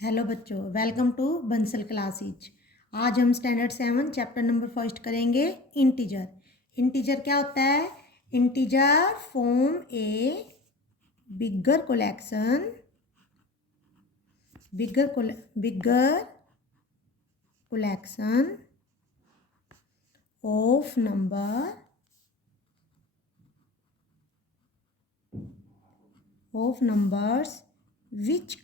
Hello बच्चों, welcome to Bansal classes. आज हम स्टैंडर्ड 7 चैप्टर नंबर फर्स्ट करेंगे इंटीजर। इंटीजर क्या होता है? Integer form A bigger collection bigger collection of numbers which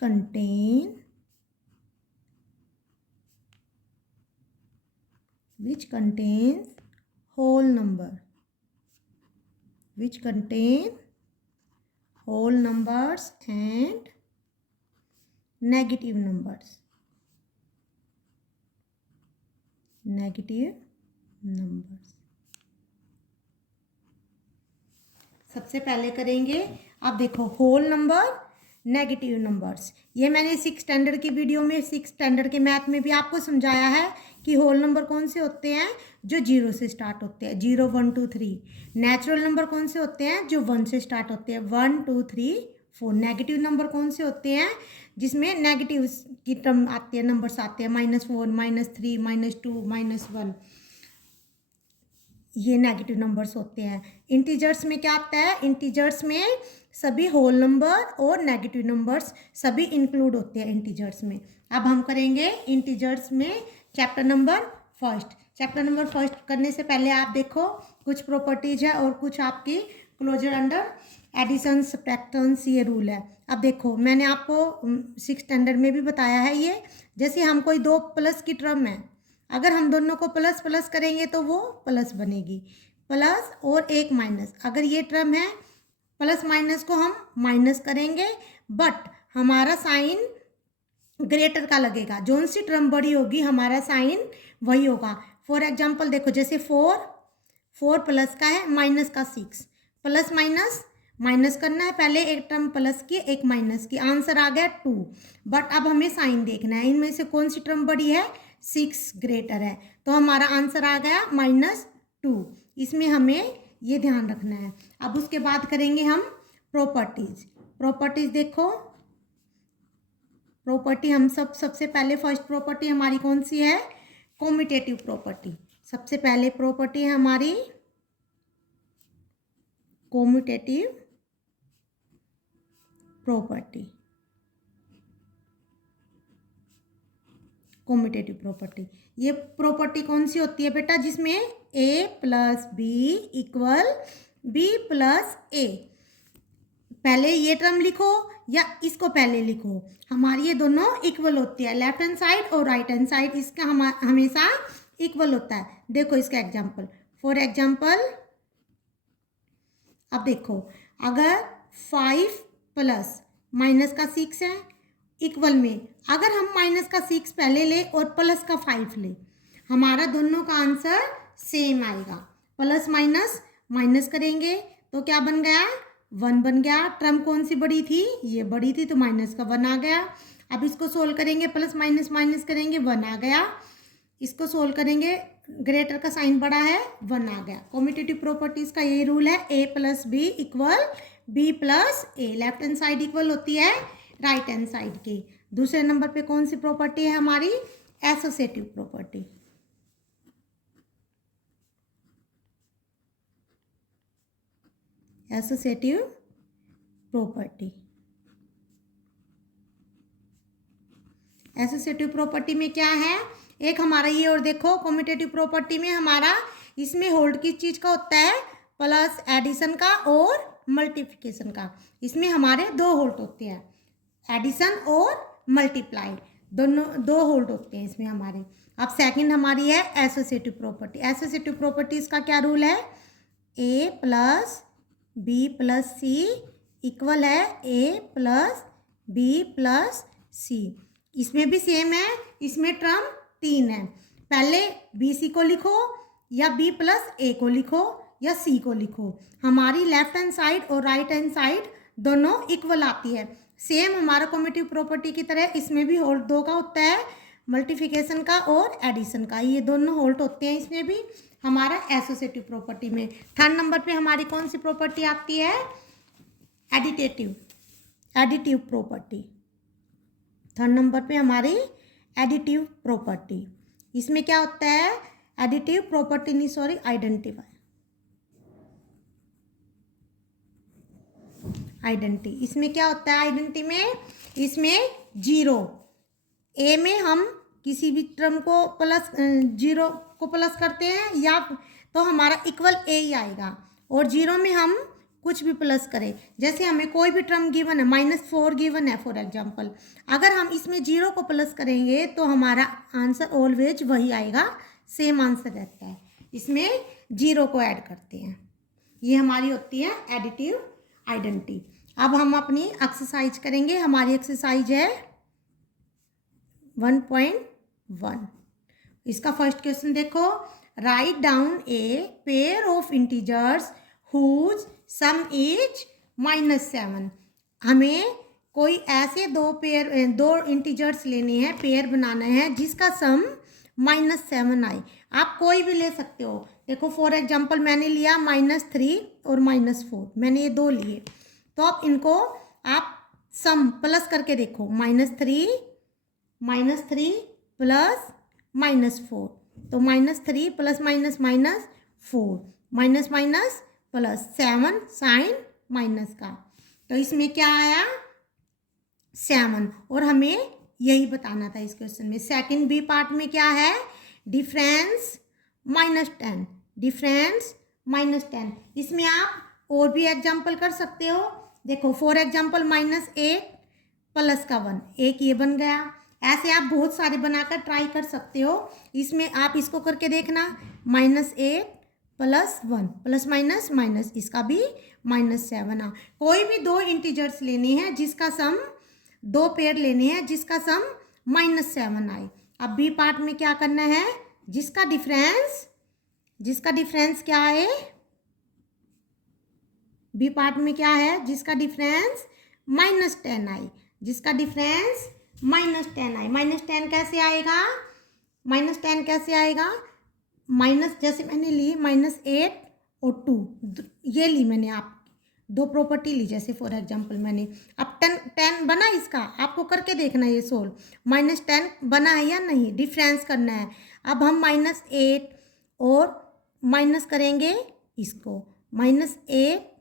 contains whole numbers and negative numbers. सबसे पहले करेंगे, आप देखो, होल नंबर, नेगेटिव नंबर्स। ये मैंने 6 स्टैंडर्ड की वीडियो में, 6 स्टैंडर्ड के मैथ में भी आपको समझाया है कि होल नंबर कौन से होते हैं जो 0 से स्टार्ट होते हैं, 0 1 2 3। नेचुरल नंबर कौन से होते हैं जो 1 से स्टार्ट होते हैं, 1 2 3 4। नेगेटिव नंबर कौन से होते हैं जिसमें नेगेटिव की टर्म आती है, नंबर्स आते हैं, -4 -3 -2 -1। ये नेगेटिव नंबर्स होते हैं। इंटीजर्स में क्या आता है? इंटीजर्स में सभी होल नंबर और नेगेटिव नंबर्स सभी इंक्लूड होते हैं इंटीजर्स में। अब हम करेंगे इंटीजर्स में चैप्टर नंबर फर्स्ट करने से पहले आप देखो, कुछ प्रॉपर्टीज है और कुछ आपकी क्लोजर अंडर एडिशन सब्ट्रैक्शंस, ये रूल है। अब देखो, मैंने आपको 6 स्टैंडर्ड में भी बताया है ये। जैसे हम कोई दो प्लस की टर्म है, अगर हम दोनों को प्लस प्लस करेंगे तो वो प्लस बनेगी, प्लस और एक माइनस। अगर ये टर्म है, प्लस माइनस को हम माइनस करेंगे, बट हमारा साइन ग्रेटर का लगेगा। जोन सी टर्म बड़ी होगी हमारा साइन वही होगा। फॉर एग्जाम्पल देखो, जैसे 4 प्लस का है, माइनस का 6, प्लस माइनस करना है, पहले एक टर्म प्लस की एक माइनस की, आंसर आ गया 2। बट अब हमें साइन देखना है, इनमें से कौन सी टर्म बड़ी है, 6 ग्रेटर है, तो हमारा आंसर आ गया -2। इसमें हमें ये ध्यान रखना है। अब उसके बाद करेंगे हम प्रॉपर्टीज देखो, प्रॉपर्टी हम सबसे पहले फर्स्ट प्रॉपर्टी हमारी कौन सी है? Commutative property. सबसे पहले प्रॉपर्टी है हमारी कॉम्यूटेटिव प्रॉपर्टी। ये प्रॉपर्टी कौन सी होती है बेटा? जिसमें a + b = b + a। पहले ये टर्म लिखो या इसको पहले लिखो, हमारी ये दोनों इक्वल होती है। लेफ्ट हैंड साइड और राइट हैंड साइड इसका हमेशा इक्वल होता है। देखो इसका एग्जाम्पल, फॉर एग्जाम्पल अब देखो, अगर 5 प्लस माइनस का 6 है इक्वल में, अगर हम माइनस का 6 पहले ले और प्लस का 5 ले, हमारा दोनों का आंसर सेम आएगा। प्लस माइनस करेंगे तो क्या बन गया? 1 बन गया। टर्म कौन सी बड़ी थी? ये बड़ी थी, तो माइनस का 1 आ गया। अब इसको सोल्व करेंगे, प्लस माइनस करेंगे, 1 आ गया। इसको सोल्व करेंगे, ग्रेटर का साइन बड़ा है, 1 आ गया। कॉम्यूटेटिव प्रॉपर्टीज का ये रूल है, a + b = b + a। Left hand side equal होती है राइट हैंड साइड की। दूसरे नंबर पे कौन सी प्रॉपर्टी है हमारी? Associative property. एसोसिएटिव प्रॉपर्टी में क्या है? एक हमारा ये, और देखो कॉम्यूटेटिव प्रॉपर्टी में हमारा इसमें होल्ड किस चीज का होता है? प्लस एडिशन का और मल्टीप्लिकेशन का। इसमें हमारे 2 होल्ड होते हैं, एडिशन और मल्टीप्लाई, दोनों 2 होल्ड होते हैं इसमें हमारे। अब सेकंड हमारी है एसोसिएटिव प्रॉपर्टी। एसोसिएटिव प्रॉपर्टीज का क्या रूल है? a + b + c इक्वल है a + b + c। इसमें भी सेम है, इसमें टर्म 3 है। पहले BC को लिखो या B + a को लिखो या C को लिखो, हमारी लेफ्ट हैंड साइड और राइट हैंड साइड दोनों इक्वल आती है। सेम हमारा कॉम्यूटेटिव प्रॉपर्टी की तरह इसमें भी होल्ड 2 का होता है, मल्टीप्लिकेशन का और एडिशन का, ये दोनों होल्ड होते हैं इसमें भी हमारा एसोसिएटिव प्रॉपर्टी में। थर्ड नंबर पे हमारी कौन सी प्रॉपर्टी आती है? Additive property. थर्ड नंबर पे हमारी एडिटिव प्रॉपर्टी। इसमें क्या होता है, एडिटिव प्रॉपर्टी नहीं सॉरी आइडेंटिफाई, आइडेंटिटी। इसमें क्या होता है आइडेंटिटी में, इसमें जीरो, ए में हम किसी भी टर्म को प्लस जीरो को प्लस करते हैं या तो हमारा इक्वल ए ही आएगा, और जीरो में हम कुछ भी प्लस करें, जैसे हमें कोई भी टर्म गिवन है -4 गिवन है फॉर एग्जांपल, अगर हम इसमें जीरो को प्लस करेंगे तो हमारा आंसर ऑलवेज वही आएगा, सेम आंसर रहता है। इसमें जीरो को ऐड करते हैं, ये हमारी होती है एडिटिव आइडेंटिटी। अब हम अपनी एक्सरसाइज करेंगे, हमारी एक्सरसाइज है 1.1। इसका फर्स्ट क्वेश्चन देखो, write down a pair of integers whose sum is -7। हमें कोई ऐसे दो इंटीजर्स लेने हैं, पेयर बनाना है जिसका सम -7 आए। आप कोई भी ले सकते हो, देखो फॉर एग्जांपल मैंने लिया -3 और -4, मैंने ये दो लिए, तो अब इनको आप सम प्लस करके देखो, -3 प्लस -4, तो -3 plus minus -4, minus minus plus 7 sign minus का, तो इसमें क्या आया 7, और हमें यही बताना था इस क्वेश्चन में। सेकंड बी पार्ट में क्या है, डिफरेंस -10, डिफरेंस -10। इसमें आप और भी एग्जांपल कर सकते हो, देखो फॉर एग्जांपल -8 प्लस का 1, एक ये बन गया, ऐसे आप बहुत सारे बनाकर ट्राई कर सकते हो। इसमें आप इसको करके देखना, -8 प्लस 1 प्लस माइनस माइनस, इसका भी -7 आ। कोई भी दो इंटीजर्स लेने हैं जिसका सम, दो पेयर लेने हैं जिसका सम -7 आए। अब बी पार्ट में क्या करना है, जिसका डिफरेंस क्या है, बी पार्ट में क्या है, जिसका डिफरेंस -10 आए, जिसका डिफरेंस -10 आए। -10 कैसे आएगा, -10 कैसे आएगा, माइनस जैसे मैंने ली -8 और 2, ये ली मैंने, आप दो प्रॉपर्टी ली, जैसे फॉर एग्जांपल मैंने, अब 10 बना, इसका आपको करके देखना ये सोल्व, -10 बना है या नहीं, डिफरेंस करना है। अब हम -8 और माइनस करेंगे इसको, -8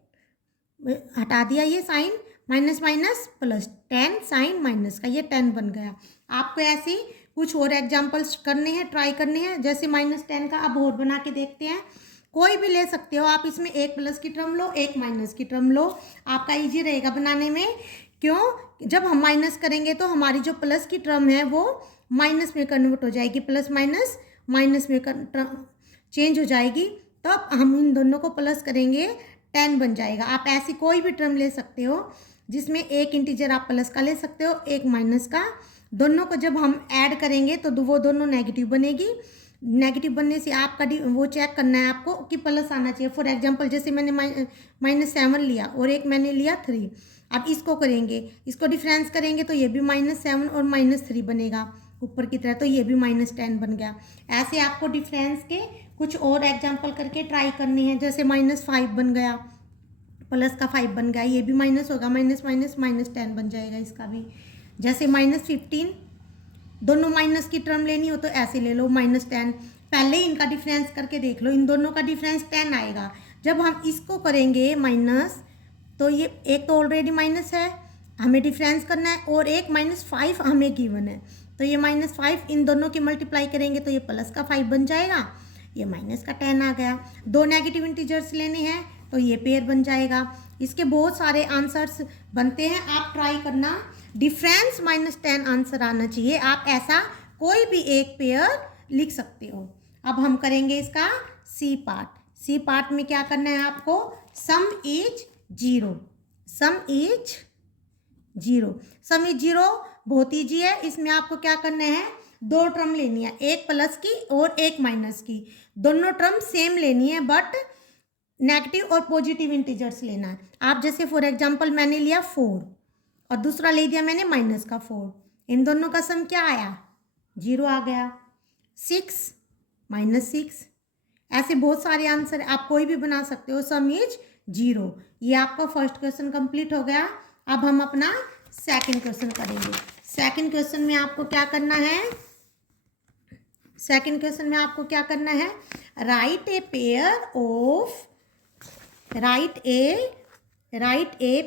हटा दिया ये sign, minus minus plus 10 sign minus का, ये 10 बन गया। आपको ऐसे कुछ और एग्जांपल्स करने हैं, ट्राई करने हैं, जैसे -10 का अब और बना के देखते हैं। कोई भी ले सकते हो आप, इसमें एक प्लस की टर्म लो, एक माइनस की टर्म लो, आपका इजी रहेगा बनाने में। क्यों, जब हम माइनस करेंगे तो हमारी जो प्लस की टर्म है वो माइनस में कन्वर्ट हो जाएगी, प्लस माइनस माइनस में चेंज हो जाएगी, तब हम इन दोनों को प्लस करेंगे 10 बन जाएगा। आप ऐसी कोई भी टर्म ले सकते हो जिसमें एक इंटीजर आप प्लस का ले सकते हो, एक माइनस का, दोनों को जब हम ऐड करेंगे तो वो दोनों नेगेटिव बनेगी। नेगेटिव बनने से आपका वो चेक करना है आपको कि प्लस आना चाहिए। फॉर एग्जांपल जैसे मैंने -7 लिया और एक मैंने लिया 3, अब इसको करेंगे, इसको डिफरेंस करेंगे तो ये भी -7 और -3 बनेगा ऊपर की तरह, तो ये भी -10 बन गया। ऐसे आपको डिफरेंस के कुछ और एग्जांपल करके ट्राई करने हैं, जैसे -5 बन गया, प्लस का 5 बन गया, ये भी माइनस होगा, माइनस माइनस -10 बन जाएगा इसका भी। जैसे -15, दोनों माइनस की टर्म लेनी हो तो ऐसे ले लो, -10, पहले ही इनका डिफरेंस करके देख लो, इन दोनों का डिफरेंस 10 आएगा। जब हम इसको करेंगे माइनस, तो ये एक तो ऑलरेडी माइनस है, हमें डिफरेंस करना है, और एक -5 हमें गिवन है, तो ये -5 इन दोनों की मल्टीप्लाई करेंगे तो ये प्लस का 5 बन जाएगा, ये माइनस का 10 आ गया। दो नेगेटिव इंटीजर्स लेने हैं तो ये पेयर बन जाएगा। इसके बहुत सारे आंसर्स बनते हैं, आप ट्राई करना। डिफरेंस -10 आंसर आना चाहिए, आप ऐसा कोई भी एक पेयर लिख सकते हो। अब हम करेंगे इसका सी पार्ट। सी पार्ट में क्या करना है आपको, सम is 0, some is 0, some is 0 बहुत ईजी है। इसमें आपको क्या करना है, दो टर्म लेनी है, एक प्लस की और एक माइनस की, दोनों टर्म सेम लेनी है, बट नेगेटिव और पॉजिटिव इंटीजर्स लेना है। आप जैसे फॉर एग्जांपल मैंने लिया 4 और दूसरा ले दिया मैंने -4, इन दोनों का सम क्या आया, 0 आ गया। 6 -6, ऐसे बहुत सारे आंसर आप कोई भी बना सकते हो। सम इज 0, ये आपका फर्स्ट क्वेश्चन कंप्लीट हो गया। अब हम अपना सेकंड क्वेश्चन करेंगे। सेकंड क्वेश्चन में आपको क्या करना है, सेकंड क्वेश्चन में आपको क्या करना है, right A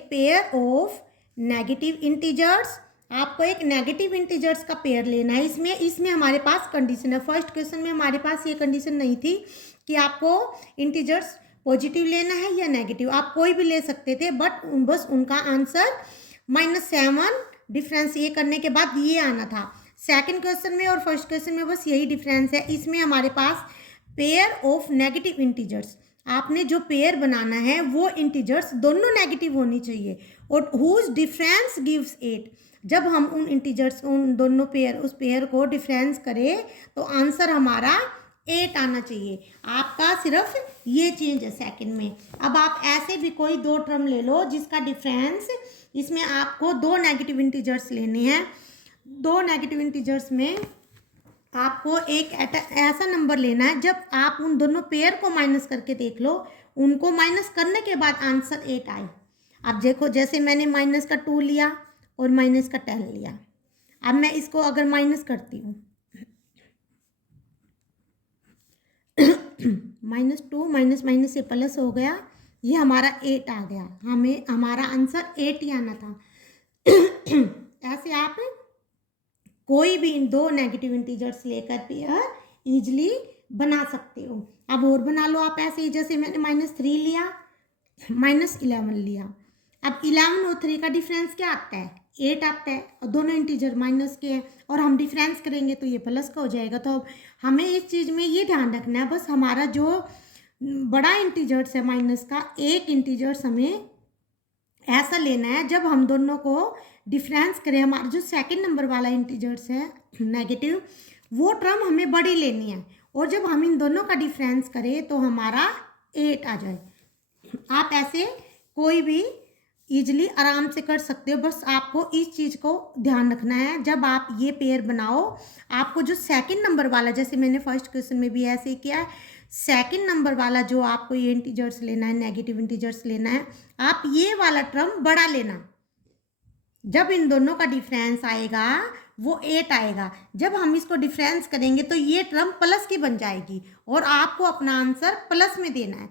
pair of negative integers. आपको एक नेगेटिव इंटीजर्स का पेयर लेना है। इसमें हमारे पास कंडीशन है। फर्स्ट क्वेश्चन में हमारे पास ये कंडीशन नहीं थी कि आपको इंटीजर्स पॉजिटिव लेना है या नेगेटिव, आप कोई भी ले सकते थे, बट बस उनका आंसर -7 डिफरेंस ये करने के बाद ये आना था। सेकंड क्वेश्चन में और फर्स्ट क्वेश्चन में बस यही डिफरेंस है। इसमें हमारे पास पेयर ऑफ नेगेटिव इंटीजर्स, आपने जो पेयर बनाना है वो इंटीजर्स दोनों नेगेटिव होनी चाहिए और हुज डिफरेंस गिव्स 8। जब हम उन इंटीजर्स, उन दोनों पेयर, उस पेयर को डिफरेंस करें तो आंसर हमारा 8 आना चाहिए। आपका सिर्फ ये चेंज है सेकंड में। अब आप ऐसे भी कोई दो टर्म ले लो जिसका डिफरेंस, इसमें आपको दो नेगेटिव इंटीजर्स लेने हैं। दो नेगेटिव इंटीजर्स में आपको एक ऐसा नंबर लेना है, जब आप उन दोनों पेयर को माइनस करके देख लो, उनको माइनस करने के बाद आंसर 8 आए। अब देखो, जैसे मैंने माइनस का 2 लिया और माइनस का 10 लिया। अब मैं इसको अगर माइनस करती हूँ, -2 माइनस माइनस से प्लस हो गया, ये हमारा 8 आ गया। हमें हमारा आंसर 8 ही आना था। ऐसे आप कोई भी इन दो नेगेटिव इंटीजर्स लेकर पेयर इजीली बना सकते हो। अब और बना लो आप ऐसे ही, जैसे मैंने -3 लिया, -11 लिया। अब 11 और 3 का डिफरेंस क्या आता है, 8 आता है, और दोनों इंटीजर माइनस के हैं और हम डिफरेंस करेंगे तो ये प्लस का हो जाएगा। तो हमें इस चीज़ में ये ध्यान रखना है, बस हमारा जो बड़ा इंटीजर्स है माइनस का, एक इंटीजर्स हमें ऐसा लेना है जब हम दोनों को डिफरेंस करें, हमारा जो सेकंड नंबर वाला इंटीजर्स है नेगेटिव, वो टर्म हमें बड़ी लेनी है, और जब हम इन दोनों का डिफरेंस करें तो हमारा 8 आ जाए। आप ऐसे कोई भी ईजिली आराम से कर सकते हो, बस आपको इस चीज़ को ध्यान रखना है। जब आप ये पेयर बनाओ, आपको जो सेकंड नंबर वाला, जैसे मैंने फर्स्ट क्वेश्चन में भी ऐसे ही किया है, सेकंड नंबर वाला जो आपको ये इंटीजर्स लेना है, नेगेटिव इंटीजर्स लेना है, आप ये वाला टर्म बड़ा लेना। जब इन दोनों का डिफरेंस आएगा वो 8 आएगा। जब हम इसको डिफरेंस करेंगे तो ये टर्म प्लस की बन जाएगी और आपको अपना आंसर प्लस में देना है।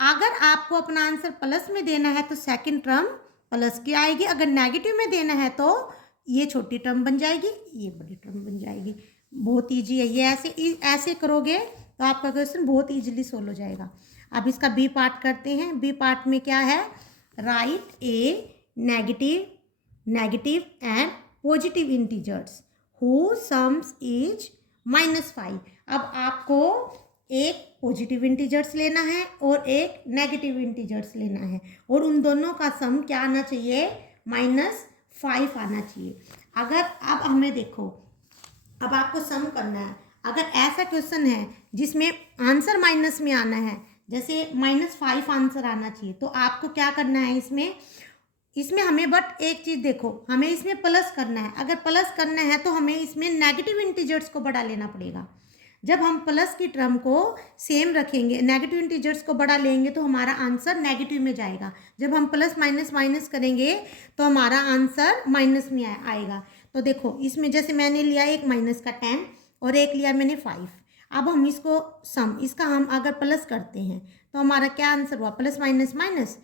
अगर आपको अपना आंसर प्लस में देना है तो सेकंड टर्म प्लस की आएगी, अगर नेगेटिव में देना है तो ये छोटी टर्म बन जाएगी, ये बड़ी टर्म बन जाएगी। बहुत ईजी है ये, ऐसे करोगे तो आपका क्वेश्चन बहुत ईजिली सोल्व हो जाएगा। अब इसका बी पार्ट करते हैं। बी पार्ट में क्या है, right A negative and positive integers who sums is -5। अब आपको एक पॉजिटिव इंटीजर्स लेना है और एक नेगेटिव इंटीजर्स लेना है, और उन दोनों का सम क्या आना चाहिए, -5 आना चाहिए। अगर अब हमें देखो, अब आपको सम करना है। अगर ऐसा क्वेश्चन है जिसमें आंसर माइनस में आना है, जैसे -5 आंसर आना चाहिए, तो आपको क्या करना है, इसमें हमें बट एक चीज़ देखो, हमें इसमें प्लस करना है। अगर प्लस करना है तो हमें इसमें नेगेटिव इंटीजर्स को बड़ा लेना पड़ेगा। जब हम प्लस की टर्म को सेम रखेंगे, नेगेटिव इंटीजर्स को बड़ा लेंगे तो हमारा आंसर नेगेटिव में जाएगा। जब हम प्लस माइनस माइनस करेंगे तो हमारा आंसर माइनस में आएगा। तो देखो, इसमें जैसे मैंने लिया एक माइनस का 10 और एक लिया मैंने 5। अब हम इसको इसका हम अगर प्लस करते हैं तो हमारा क्या आंसर हुआ, प्लस माइनस माइनस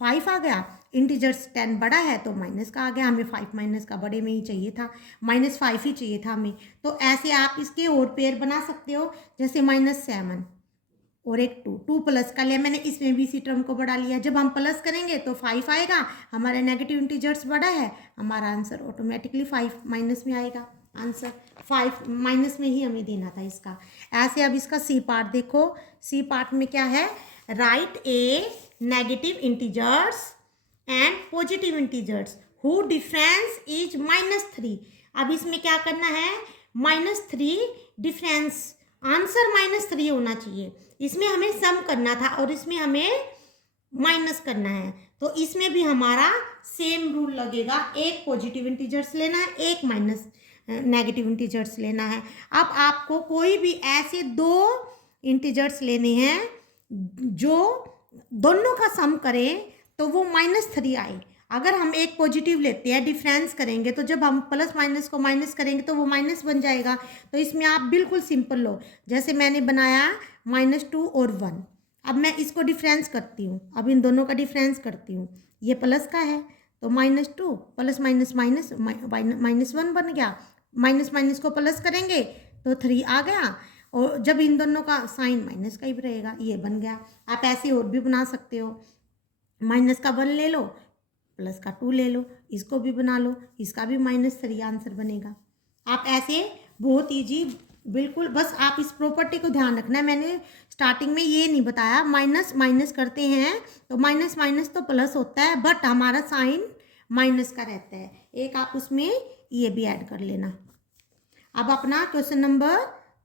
5 आ गया। इंटीजर्स 10 बड़ा है तो माइनस का आ गया, हमें 5 माइनस का बड़े में ही चाहिए था, -5 ही चाहिए था हमें। तो ऐसे आप इसके और पेयर बना सकते हो, जैसे -7 और एक 2 प्लस का लिया मैंने, इसमें भी इसी टर्म को बढ़ा लिया। जब हम प्लस करेंगे तो 5 आएगा, हमारा नेगेटिव इंटीजर्स बड़ा है, हमारा आंसर ऑटोमेटिकली 5 माइनस में आएगा। आंसर 5 माइनस में ही हमें देना था इसका। ऐसे अब इसका सी पार्ट देखो। सी पार्ट में क्या है, right A negative integers and positive integers who difference is -3। अब इसमें क्या करना है, -3 डिफरेंस, आंसर -3 होना चाहिए। इसमें हमें सम करना था और इसमें हमें माइनस करना है, तो इसमें भी हमारा सेम रूल लगेगा। एक पॉजिटिव इंटीजर्स लेना है, एक माइनस नेगेटिव इंटीजर्स लेना है। अब आपको कोई भी ऐसे दो इंटीजर्स लेने हैं जो दोनों का सम करें तो वो -3 आए। अगर हम एक पॉजिटिव लेते हैं, डिफरेंस करेंगे, तो जब हम प्लस माइनस को माइनस करेंगे तो वो माइनस बन जाएगा। तो इसमें आप बिल्कुल सिंपल लो, जैसे मैंने बनाया -2 और 1। अब मैं इसको डिफरेंस करती हूँ, अब इन दोनों का डिफरेंस करती हूँ। ये प्लस का है तो -2 प्लस माइनस माइनस -1 बन गया। माइनस माइनस को प्लस करेंगे तो 3 आ गया, और जब इन दोनों का साइन माइनस का ही रहेगा, ये बन गया। आप ऐसे और भी बना सकते हो, माइनस का 1 ले लो, प्लस का 2 ले लो, इसको भी बना लो, इसका भी -3 आंसर बनेगा। आप ऐसे बहुत ईजी, बिल्कुल बस आप इस प्रॉपर्टी को ध्यान रखना है। मैंने स्टार्टिंग में ये नहीं बताया, माइनस माइनस करते हैं तो माइनस माइनस तो प्लस होता है, बट हमारा साइन माइनस का रहता है। एक आप उसमें ये भी ऐड कर लेना। अब अपना क्वेश्चन नंबर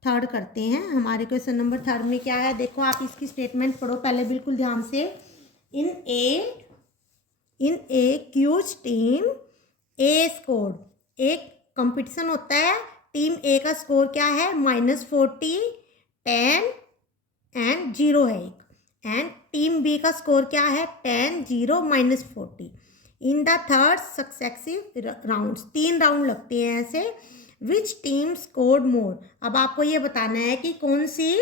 3 करते हैं। हमारे क्वेश्चन नंबर 3 में क्या है, देखो आप इसकी स्टेटमेंट पढ़ो पहले बिल्कुल ध्यान से। In a quiz team A score, एक कंपटीशन होता है, टीम ए का स्कोर क्या है, -40, 10 एंड 0 है एक, एंड टीम बी का स्कोर क्या है, 10, 0, -40 in the third successive rounds. 3 round लगते हैं ऐसे। विच टीम स्कोर्ड मोर, अब आपको ये बताना है कि कौन सी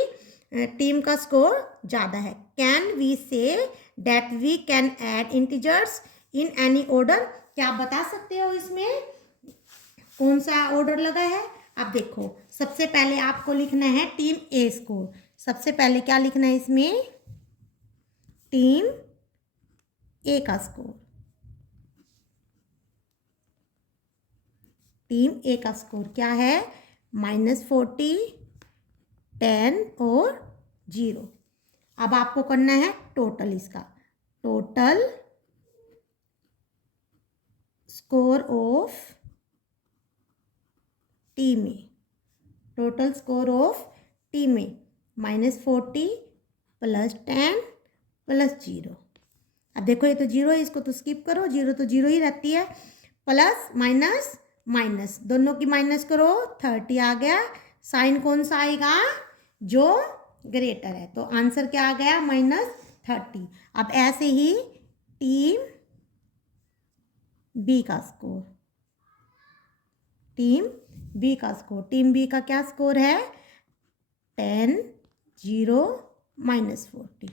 टीम का स्कोर ज़्यादा है। Can we say that we can add integers in any order, क्या आप बता सकते हो इसमें कौन सा ऑर्डर लगा है। अब देखो सबसे पहले आपको लिखना है टीम ए स्कोर। सबसे पहले क्या लिखना है इसमें, टीम ए का स्कोर। टीम ए का स्कोर क्या है, -40, 10 और 0। अब आपको करना है टोटल, इसका total score of team A, total score of team ए, -40 + 10 + 0। अब देखो ये तो 0 है, इसको तो स्किप करो, 0 तो 0 ही रहती है। प्लस माइनस माइनस, दोनों की माइनस करो, 30 आ गया। साइन कौन सा आएगा, जो ग्रेटर है, तो आंसर क्या आ गया, -30। अब ऐसे ही टीम बी का स्कोर, टीम बी का स्कोर, टीम बी का क्या स्कोर है, 10, 0, -40।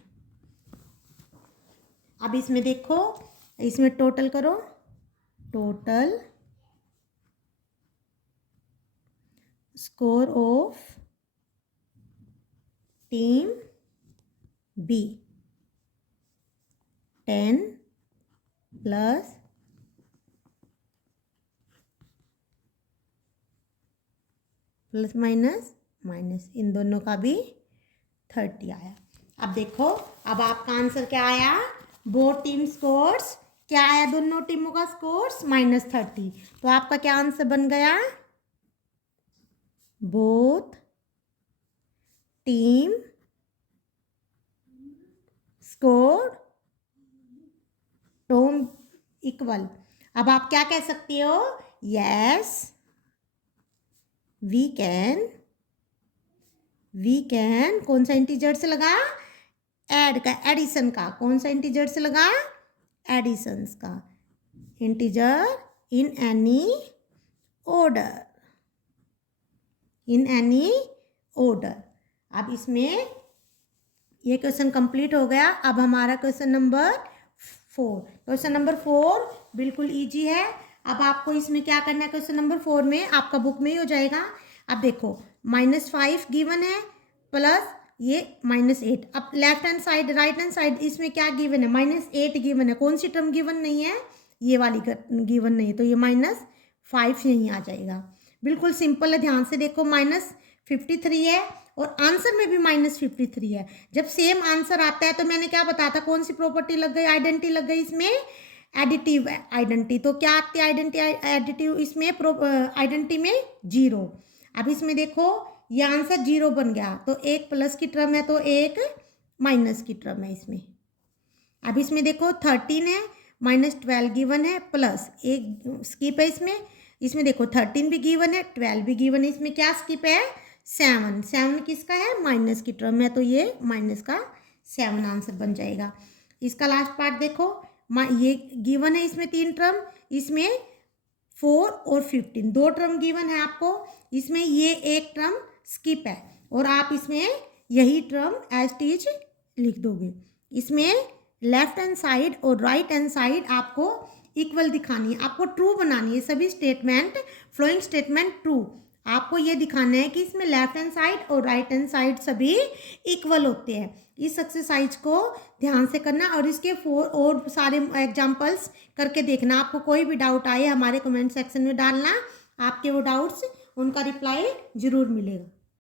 अब इसमें देखो, इसमें टोटल करो, total score of team B 10 plus minus minus, इन दोनों का भी 30 आया। अब देखो, अब आपका आंसर क्या आया, बोथ टीम स्कोर्स, क्या आया दोनों टीमों का स्कोर्स, -30। तो आपका क्या आंसर बन गया, बोथ टीम स्कोर टोम इक्वल। अब आप क्या कह सकते हो, यस वी कैन कौन सा इंटीजर से लगा, ऐड का, एडिशन का, कौन सा इंटीजर से लगा, एडिशंस का, इंटीजर इन एनी ऑर्डर, इन एनी ऑर्डर। अब इसमें ये क्वेश्चन कंप्लीट हो गया। अब हमारा क्वेश्चन नंबर 4, क्वेश्चन नंबर 4 बिल्कुल इजी है। अब आपको इसमें क्या करना है, क्वेश्चन नंबर 4 में आपका बुक में ही हो जाएगा। अब देखो -5 गिवन है, प्लस ये -8। अब left hand side, right hand side, इसमें क्या गिवन है, -8 गिवन है। कौन सी टर्म गिवन नहीं है, ये वाली गिवन नहीं है, तो ये -5 यहीं आ जाएगा। बिल्कुल सिंपल है, ध्यान से देखो, -53 है और आंसर में भी -53 है। जब सेम आंसर आता है तो मैंने क्या बताया था, कौन सी प्रॉपर्टी लग गई, आइडेंटिटी लग गई इसमें, एडिटिव आइडेंटिटी। तो क्या आती है आइडेंटिटी, एडिटिव इसमें आइडेंटिटी में 0। अब इसमें देखो ये आंसर 0 बन गया, तो एक प्लस की टर्म है तो एक माइनस की टर्म है इसमें। अब इसमें देखो 13 है, -12 गिवन है, प्लस एक स्किप है इसमें। इसमें देखो 13 भी गिवन है, 12 भी गिवन है, इसमें क्या स्किप है, 7 किसका है, माइनस की टर्म है, तो ये माइनस का 7 आंसर बन जाएगा। इसका लास्ट पार्ट देखो, ये गिवन है इसमें 3 टर्म, इसमें 4 और 15 2 टर्म गिवन है आपको, इसमें ये एक टर्म स्किप है और आप इसमें यही टर्म एज इट इज लिख दोगे। इसमें लेफ्ट हैंड साइड और राइट हैंड साइड आपको इक्वल दिखानी है, आपको ट्रू बनानी है सभी स्टेटमेंट, फ्लोइंग स्टेटमेंट ट्रू। आपको ये दिखाना है कि इसमें लेफ्ट हैंड साइड और राइट हैंड साइड सभी इक्वल होते हैं। इस एक्सरसाइज को ध्यान से करना और इसके 4 और सारे एग्जांपल्स करके देखना। आपको कोई भी डाउट आए हमारे कमेंट सेक्शन में डालना, आपके वो डाउट्स उनका रिप्लाई ज़रूर मिलेगा।